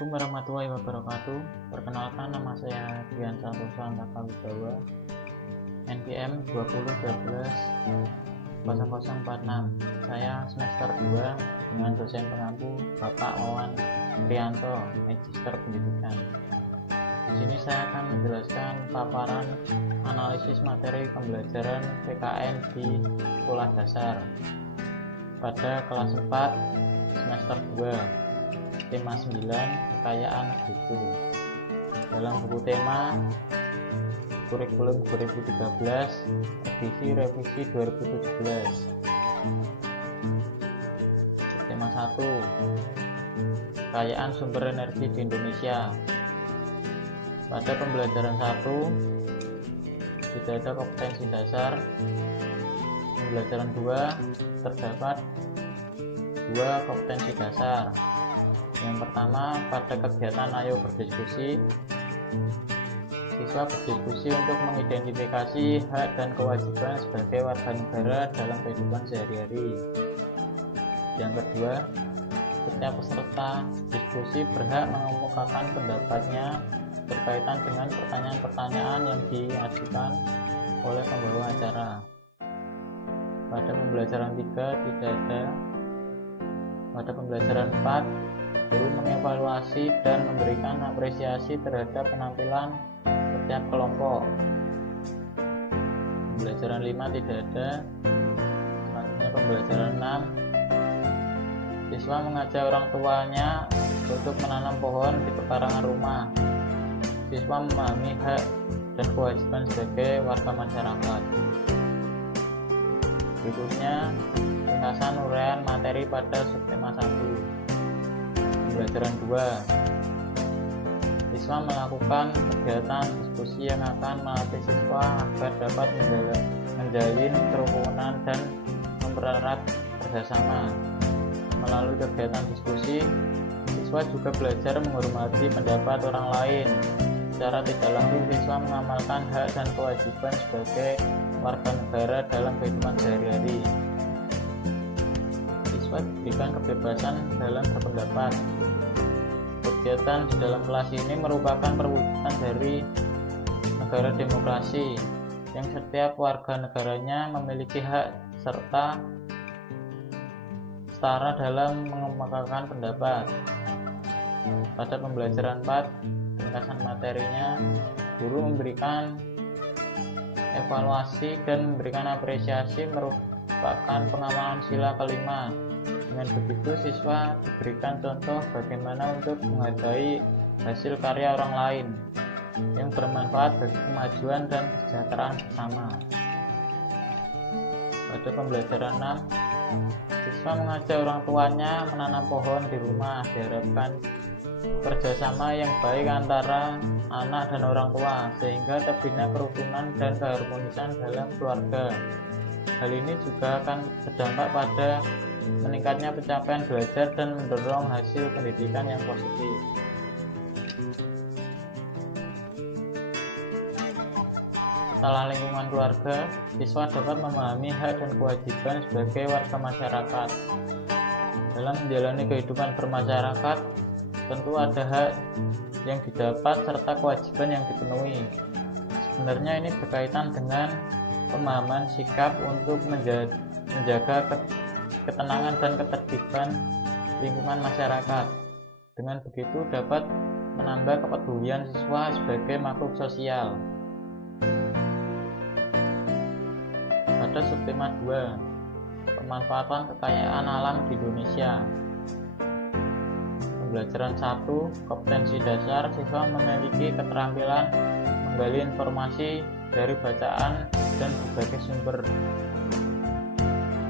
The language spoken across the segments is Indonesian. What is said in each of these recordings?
Assalamualaikum warahmatullahi wabarakatuh. Perkenalkan, nama saya Dian Santosa Antaka Wibawa, NPM 2012 0046. Saya semester 2 dengan dosen pengampu Bapak Wawan Trianto, Magister Pendidikan. Di sini saya akan menjelaskan paparan analisis materi pembelajaran PKN di sekolah dasar pada kelas 4 semester 2. Tema 9, kekayaan buku. Dalam buku tema kurikulum 2013 edisi revisi 2017. Tema 1, kekayaan sumber energi di Indonesia. Pada pembelajaran 1 tidak ada kompetensi dasar. Pembelajaran 2 terdapat 2 kompetensi dasar. Yang pertama, pada kegiatan Ayo Berdiskusi, siswa berdiskusi untuk mengidentifikasi hak dan kewajiban sebagai warga negara dalam kehidupan sehari-hari. Yang kedua, setiap peserta diskusi berhak mengemukakan pendapatnya berkaitan dengan pertanyaan-pertanyaan yang diajukan oleh pembawa acara. Pada pembelajaran 3 tidak ada. Pada pembelajaran 4, guru mengevaluasi dan memberikan apresiasi terhadap penampilan setiap kelompok. Pembelajaran 5 tidak ada. Selanjutnya pembelajaran 6, siswa mengajak orang tuanya untuk menanam pohon di pekarangan rumah. Siswa memahami hak dan kewajiban sebagai warga masyarakat. Berikutnya, ringkasan uraian materi pada subtema 1. Pembelajaran 2, siswa melakukan kegiatan diskusi yang akan melatih siswa agar dapat menjalin kerukunan dan mempererat kerjasama. Melalui kegiatan diskusi, siswa juga belajar menghormati pendapat orang lain. Secara tidak langsung, siswa mengamalkan hak dan kewajiban sebagai warga negara dalam kehidupan sehari-hari. Siswa diberikan kebebasan dalam berpendapat. Kegiatan di dalam kelas ini merupakan perwujudan dari negara demokrasi yang setiap warga negaranya memiliki hak serta setara dalam mengemukakan pendapat. Pada pembelajaran 4, ringkasan materinya, guru memberikan evaluasi dan memberikan apresiasi merupakan pengamalan sila kelima. Dengan begitu, siswa diberikan contoh bagaimana untuk menghargai hasil karya orang lain yang bermanfaat bagi kemajuan dan kesejahteraan bersama. Pada pembelajaran 6, siswa mengajak orang tuanya menanam pohon di rumah. Diharapkan kerjasama yang baik antara anak dan orang tua sehingga terbina kerukunan dan keharmonisan dalam keluarga. Hal ini juga akan berdampak pada meningkatnya pencapaian belajar dan mendorong hasil pendidikan yang positif. Setelah lingkungan keluarga, siswa dapat memahami hak dan kewajiban sebagai warga masyarakat. Dalam menjalani kehidupan bermasyarakat, tentu ada hak yang didapat serta kewajiban yang dipenuhi. Sebenarnya ini berkaitan dengan pemahaman sikap untuk menjaga ketenangan dan ketertiban lingkungan masyarakat. Dengan begitu dapat menambah kepedulian siswa sebagai makhluk sosial. Pada subtema 2, pemanfaatan kekayaan alam di Indonesia. Pembelajaran 1, kompetensi dasar, siswa memiliki keterampilan menggali informasi dari bacaan dan berbagai sumber.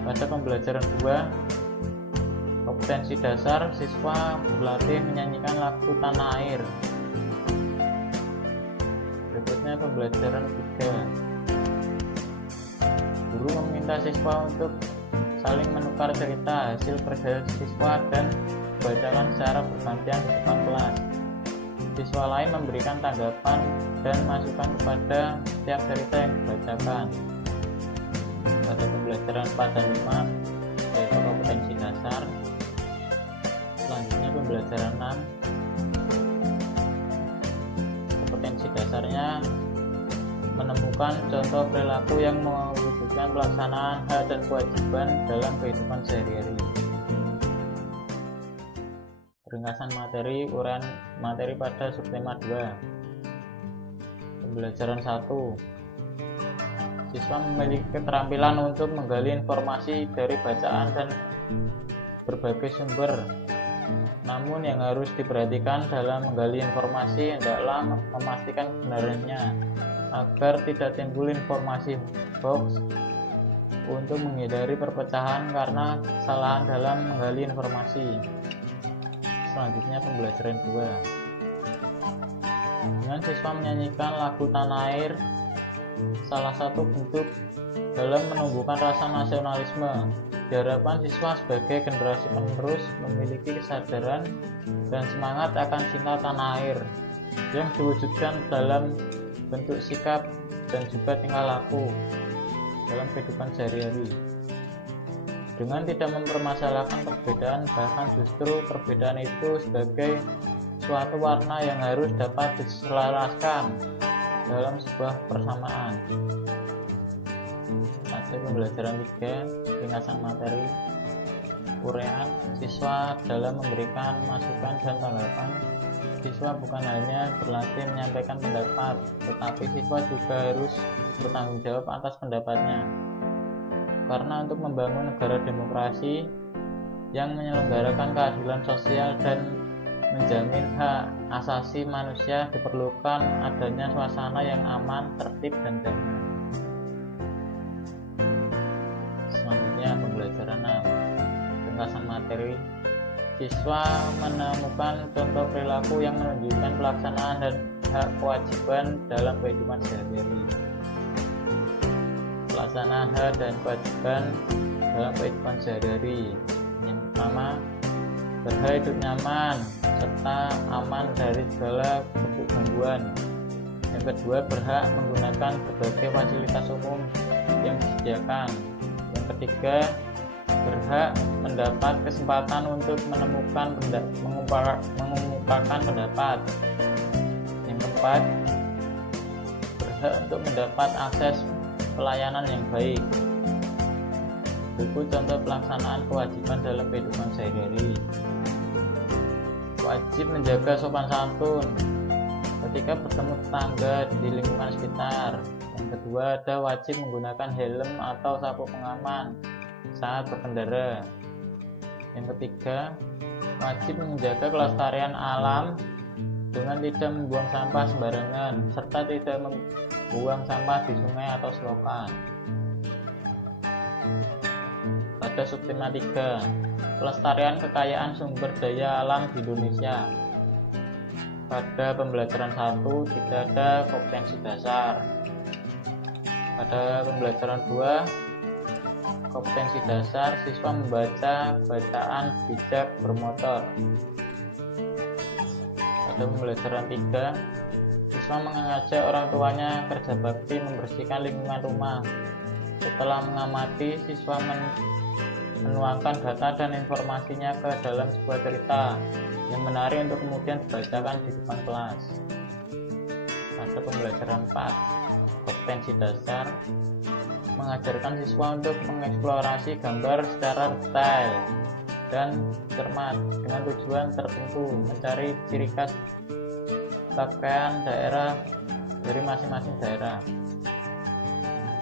Pada pembelajaran 2, kompetensi dasar, siswa berlatih menyanyikan lagu Tanah Air. Berikutnya pembelajaran 3, guru meminta siswa untuk saling menukar cerita hasil kerja siswa dan dibacakan secara bergantian di depan kelas. Siswa lain memberikan tanggapan dan masukan kepada setiap cerita yang dibacakan. Pada pembelajaran 4 dan 5, yaitu kompetensi dasar. Selanjutnya pembelajaran 6, kompetensi dasarnya menemukan contoh perilaku yang mewujudkan pelaksanaan hak dan kewajiban dalam kehidupan sehari-hari. Ringkasan materi, uraian materi pada subtema 2. Pembelajaran 1. Siswa memiliki keterampilan untuk menggali informasi dari bacaan dan berbagai sumber. Namun yang harus diperhatikan dalam menggali informasi hendaklah memastikan kebenarannya agar tidak timbul informasi hoax, untuk menghindari perpecahan karena kesalahan dalam menggali informasi. Selanjutnya pembelajaran 2. Dengan siswa menyanyikan lagu Tanah Air, salah satu bentuk dalam menumbuhkan rasa nasionalisme. Diharapkan siswa sebagai generasi penerus memiliki kesadaran dan semangat akan cinta tanah air yang diwujudkan dalam bentuk sikap dan juga tingkah laku dalam kehidupan sehari-hari. Dengan tidak mempermasalahkan perbedaan, bahkan justru perbedaan itu sebagai suatu warna yang harus dapat diselaraskan dalam sebuah persamaan. Pada pembelajaran 3, ringkasan materi, uraian siswa dalam memberikan masukan dan tanggapan. Siswa bukan hanya berlatih menyampaikan pendapat, tetapi siswa juga harus bertanggung jawab atas pendapatnya. Karena untuk membangun negara demokrasi yang menyelenggarakan keadilan sosial dan menjamin hak asasi manusia, diperlukan adanya suasana yang aman, tertib, dan damai. Selanjutnya pembelajaran 6. Ringkasan materi. Siswa menemukan contoh perilaku yang menunjukkan pelaksanaan dan hak kewajiban dalam kehidupan sehari-hari. Pelaksanaan hak dan kewajiban dalam kehidupan sehari-hari. Yang pertama, berhak hidup nyaman serta aman dari segala bentuk gangguan. Yang kedua, berhak menggunakan berbagai fasilitas umum yang disediakan. Yang ketiga, berhak mendapat kesempatan untuk mengungkapkan pendapat. Yang keempat, berhak untuk mendapat akses pelayanan yang baik. Buku contoh pelaksanaan kewajiban dalam kehidupan sehari-hari. Wajib menjaga sopan santun ketika bertemu tetangga di lingkungan sekitar. Yang kedua, ada wajib menggunakan helm atau sapu pengaman saat berkendara. Yang ketiga, wajib menjaga kelestarian alam dengan tidak membuang sampah sembarangan serta tidak membuang sampah di sungai atau selokan. Pada subtema 3, pelestarian kekayaan sumber daya alam di Indonesia. Pada pembelajaran 1 tidak ada kompetensi dasar. Pada pembelajaran 2, kompetensi dasar, siswa membaca bacaan bijak bermotor. Pada pembelajaran 3, siswa mengajak orang tuanya kerja bakti membersihkan lingkungan rumah. Setelah mengamati, siswa menuangkan data dan informasinya ke dalam sebuah cerita yang menarik untuk kemudian dibacakan di depan kelas. Pada pembelajaran 4, kompetensi dasar, mengajarkan siswa untuk mengeksplorasi gambar secara detail dan cermat dengan tujuan tertentu, mencari ciri khas pakaian daerah dari masing-masing daerah.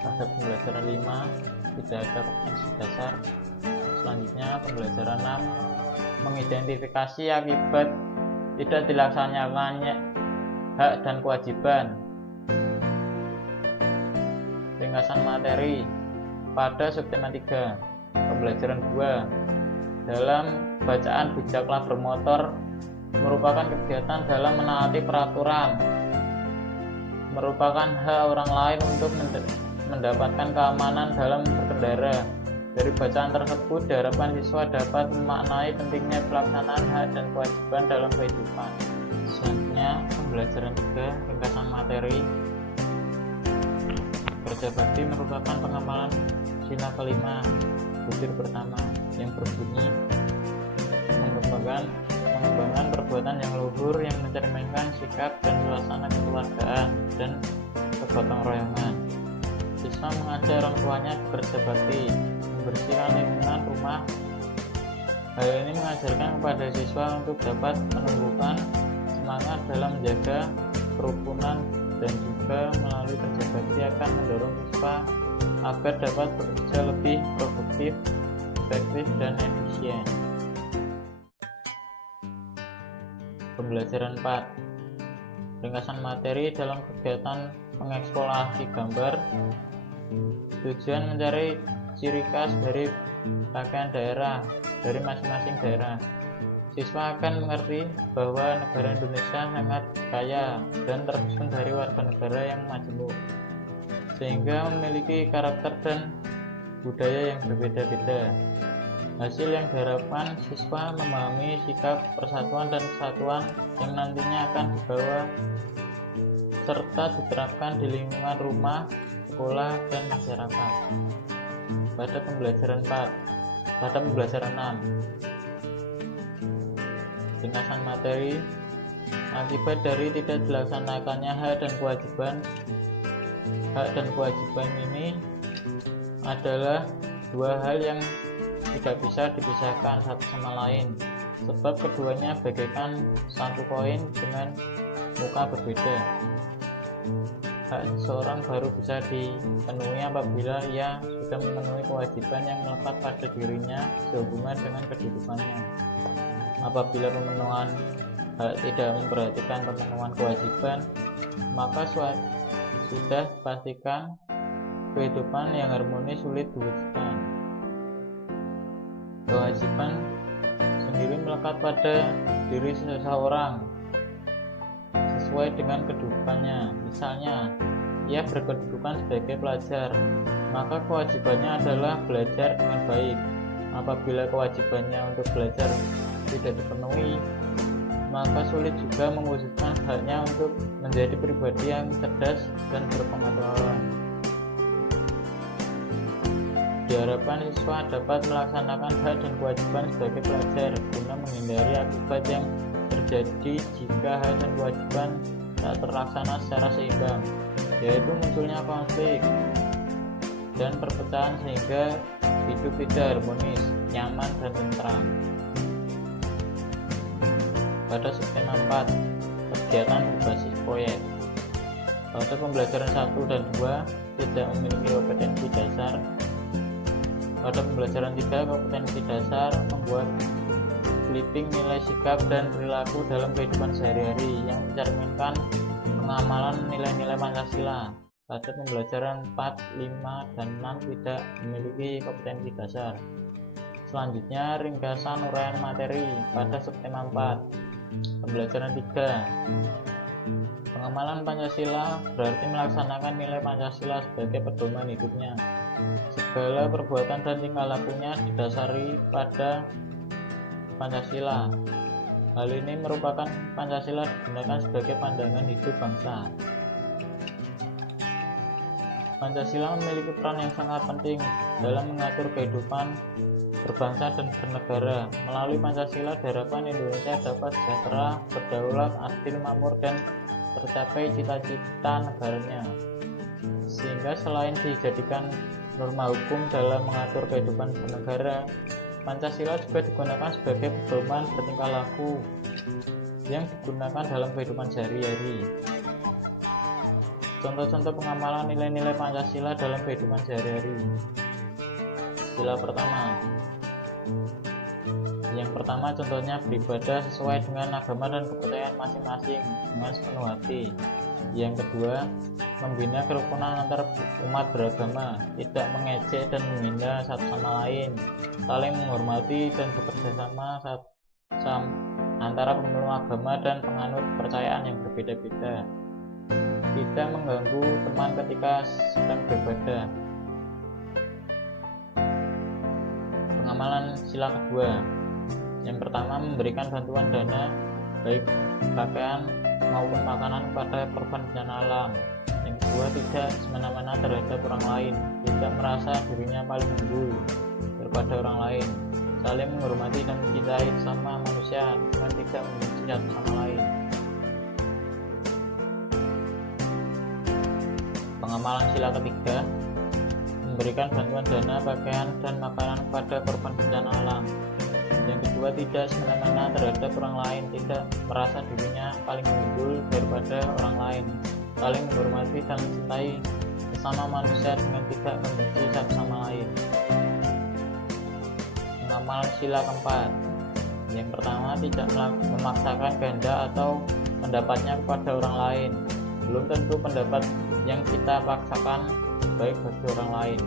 Pada pembelajaran 5 tidak ada kompetensi dasar. Selanjutnya pembelajaran 6, mengidentifikasi akibat tidak dilaksanakannya hak dan kewajiban. Ringkasan materi pada subtema 3, pembelajaran 2, dalam bacaan bijaklah bermotor merupakan kegiatan dalam menaati peraturan, merupakan hak orang lain untuk mendapatkan keamanan dalam berkendara. Dari bacaan tersebut diharapkan siswa dapat memaknai pentingnya pelaksanaan hak dan kewajiban dalam kehidupan. Selanjutnya pembelajaran 3, ringkasan materi. Kerja bakti merupakan pengapalan sila kelima butir pertama yang berbunyi pengembangan perbuatan yang luhur yang mencerminkan sikap dan suasana kekeluargaan dan kegotong royongan. Siswa mengajak orang tuanya bekerja bakti, membersihkan lingkungan rumah. Hal ini mengajarkan kepada siswa untuk dapat menumbuhkan semangat dalam menjaga kerukunan, dan juga melalui kerja bakti akan mendorong siswa agar dapat bekerja lebih produktif, efektif, dan efisien. Pembelajaran 4. Ringkasan materi dalam kegiatan mengeksplorasi gambar. Tujuan mencari ciri khas dari pakaian daerah dari masing-masing daerah. Siswa akan mengerti bahwa negara Indonesia sangat kaya dan tersusun dari warga negara yang majemuk, sehingga memiliki karakter dan budaya yang berbeda-beda. Hasil yang diharapkan siswa memahami sikap persatuan dan kesatuan yang nantinya akan dibawa serta diterapkan di lingkungan rumah, sekolah, dan masyarakat. Pada pembelajaran 6. Ringkasan materi. Akibat dari tidak dilaksanakannya hak dan kewajiban ini adalah dua hal yang tidak bisa dipisahkan satu sama lain, sebab keduanya bagaikan satu koin dengan muka berbeda. Hak seseorang baru bisa dipenuhi apabila ia sudah memenuhi kewajiban yang melekat pada dirinya sehubungan dengan kedudukannya. Apabila pemenuhan hak tidak memperhatikan pemenuhan kewajiban, maka sudah pastikan kehidupan yang harmonis sulit diwujudkan. Kewajiban sendiri melekat pada diri seseorang sesuai dengan kedudukannya. Misalnya, ia berkedudukan sebagai pelajar, maka kewajibannya adalah belajar dengan baik. Apabila kewajibannya untuk belajar tidak dipenuhi, maka sulit juga mewujudkan haknya untuk menjadi pribadi yang cerdas dan berpengetahuan. Diharapkan siswa dapat melaksanakan hak dan kewajiban sebagai pelajar guna menghindari akibat yang terjadi jika hak dan kewajiban tak terlaksana secara seimbang, yaitu munculnya konflik dan perpecahan sehingga hidup tidak harmonis, nyaman, dan tentram. Pada skema 4, kegiatan berbasis proyek. Pada pembelajaran 1 dan 2 tidak memiliki kompetensi dasar. Pada pembelajaran 3, kompetensi dasar membuat flipping nilai sikap dan perilaku dalam kehidupan sehari-hari yang mencerminkan pengamalan nilai-nilai Pancasila. Pada pembelajaran 4, 5, dan 6 tidak memiliki kompetensi dasar. Selanjutnya, ringkasan uraian materi pada skema 4. Pembelajaran 3. Pengamalan Pancasila berarti melaksanakan nilai Pancasila sebagai pedoman hidupnya. Segala perbuatan dan tingkah lakunya didasari pada Pancasila. Hal ini merupakan Pancasila digunakan sebagai pandangan hidup bangsa. Pancasila memiliki peran yang sangat penting dalam mengatur kehidupan berbangsa dan bernegara. Melalui Pancasila diharapkan Indonesia dapat sejahtera, berdaulat, adil, makmur, dan tercapai cita-cita negaranya. Sehingga selain dijadikan norma hukum dalam mengatur kehidupan bernegara, Pancasila juga digunakan sebagai pedoman bertingkah laku yang digunakan dalam kehidupan sehari-hari. Contoh-contoh pengamalan nilai-nilai Pancasila dalam kehidupan sehari-hari. Sila pertama. Yang pertama contohnya beribadah sesuai dengan agama dan kepercayaan masing-masing dengan sepenuh hati. Yang kedua, membina kerukunan antar umat beragama, tidak mengejek dan menghina satu sama lain, saling menghormati dan bekerja sama antara pemeluk agama dan penganut kepercayaan yang berbeda-beda. Tidak mengganggu teman ketika sedang beribadah. Pengamalan sila kedua. Yang pertama, memberikan bantuan dana baik pakaian maupun makanan kepada korban bencana alam. Yang kedua, tidak semena-mena terhadap orang lain, tidak merasa dirinya paling unggul daripada orang lain. saling menghormati dan mencintai sama manusia dengan tidak membenci satu sama lain. Pengamalan sila ketiga, memberikan bantuan dana, pakaian, dan makanan kepada korban bencana alam. Yang kedua, tidak semena-mena terhadap orang lain, tidak merasa dirinya paling unggul daripada orang lain, saling menghormati dan mencintai sesama manusia dengan tidak membenci satu sama lain. Pengamalan sila keempat, yang pertama, tidak memaksakan kehendak atau pendapatnya kepada orang lain. Belum tentu pendapat yang kita paksakan baik bagi orang lain.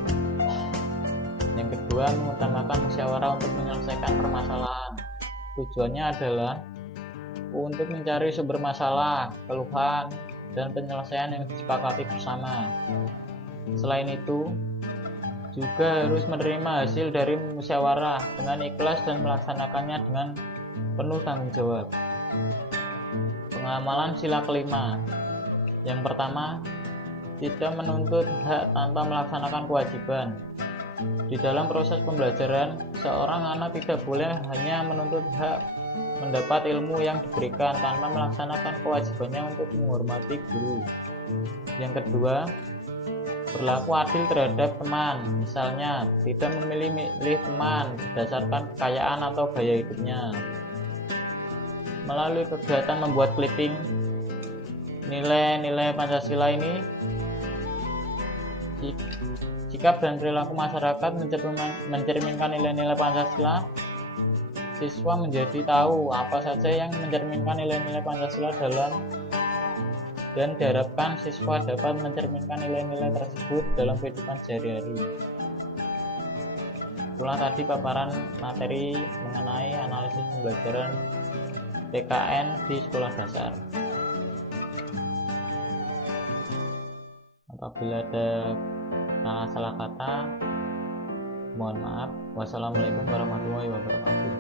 Yang kedua, mengutamakan musyawarah untuk menyelesaikan permasalahan. Tujuannya adalah untuk mencari sumber masalah, keluhan, dan penyelesaian yang disepakati bersama. Selain itu, juga harus menerima hasil dari musyawarah dengan ikhlas dan melaksanakannya dengan penuh tanggung jawab. Pengamalan sila kelima, yang pertama, tidak menuntut hak tanpa melaksanakan kewajiban. Di dalam proses pembelajaran, seorang anak tidak boleh hanya menuntut hak mendapat ilmu yang diberikan tanpa melaksanakan kewajibannya untuk menghormati guru. Yang kedua, berlaku adil terhadap teman, misalnya tidak memilih teman berdasarkan kekayaan atau gaya hidupnya. Melalui kegiatan membuat clipping nilai-nilai Pancasila ini, sikap dan perilaku masyarakat mencerminkan nilai-nilai Pancasila. Siswa menjadi tahu apa saja yang mencerminkan nilai-nilai Pancasila dan diharapkan siswa dapat mencerminkan nilai-nilai tersebut dalam kehidupan sehari-hari. Itulah tadi paparan materi mengenai analisis pembelajaran PKN di sekolah dasar. Apabila ada salah kata, mohon maaf. Wassalamualaikum warahmatullahi wabarakatuh.